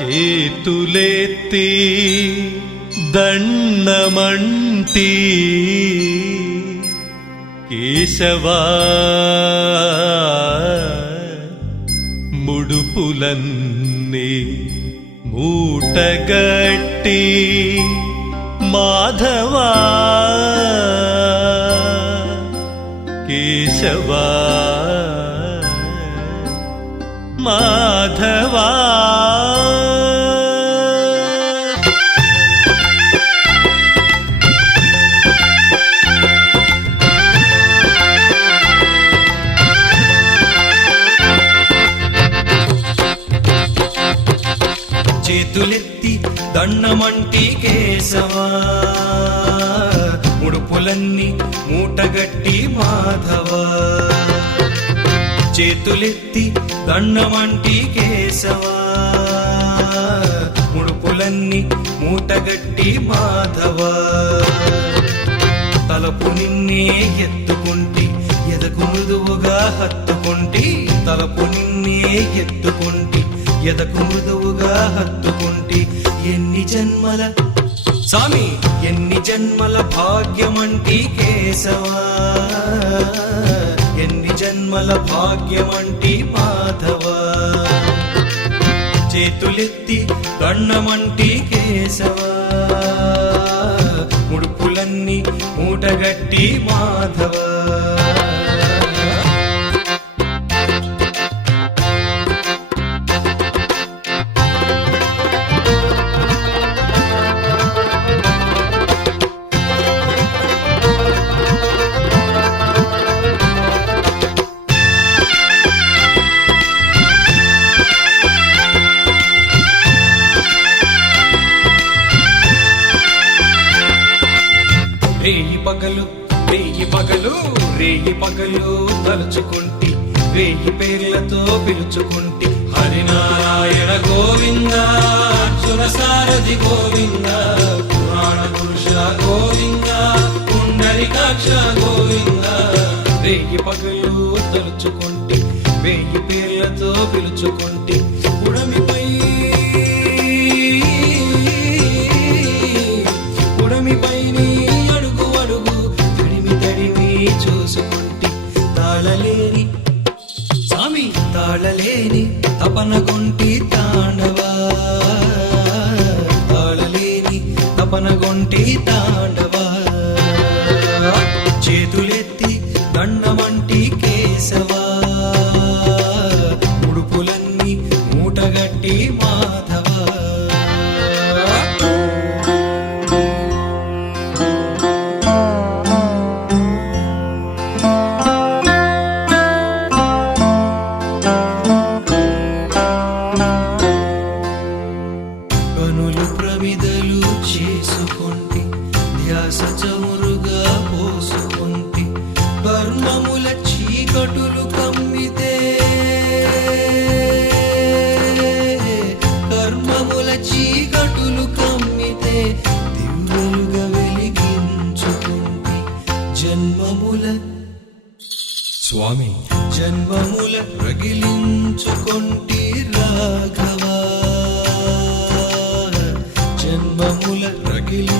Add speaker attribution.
Speaker 1: చేతులేత్తి దండమంటి కేశవా ముడుపులన్నీ మూటగట్టి మాధవా కేశవా మాధవా
Speaker 2: చేతులెత్తి దండమంటి కేశవా. ముడుపులన్నీ మూటగట్టి మాధవా. చేతులెత్తి దండమంటి కేశవా. ముడుపులన్నీ మూటగట్టి మాధవా. తలపు నిన్నే ఎత్తుకుంటే ఎదకు మృదువుగా హత్తుకుంటే తలపు నిన్నే ఎత్తుకుంటే ఎదకు మృదువుగా హత్తుకుంటి ఎన్ని జన్మల స్వామి ఎన్ని జన్మల భాగ్యమంటి కేశవా? ఎన్ని జన్మల భాగ్యమంటి మాధవా? చేతులెత్తి కన్నమంటి కేశవా? ముడుపులన్నీ మూటగట్టి మాధవా? రేయి పగలు రేయి పగలు రేయి పగలు తలుచుకుంటి రేయి పేర్లతో పిలుచుకుంటి. హరినారాయణ గోవింద సురసారథి గోవింద పురాణ పురుష గోవింద పుండరికాక్ష గోవింద. రేయి పగలు తలుచుకుంటి వేయి పేర్లతో పిలుచుకుంటి. ఉడమి తాళలేని తపన కొంటి తాండవా? తాళలేని తపన కొంటి తాండవా? చీకటులు కమ్మితే. చీకటులు వెలిగించుకుంటి జన్మముల స్వామి. జన్మముల రగిలించుకుంటి రాఘవా జన్మముల రగిలి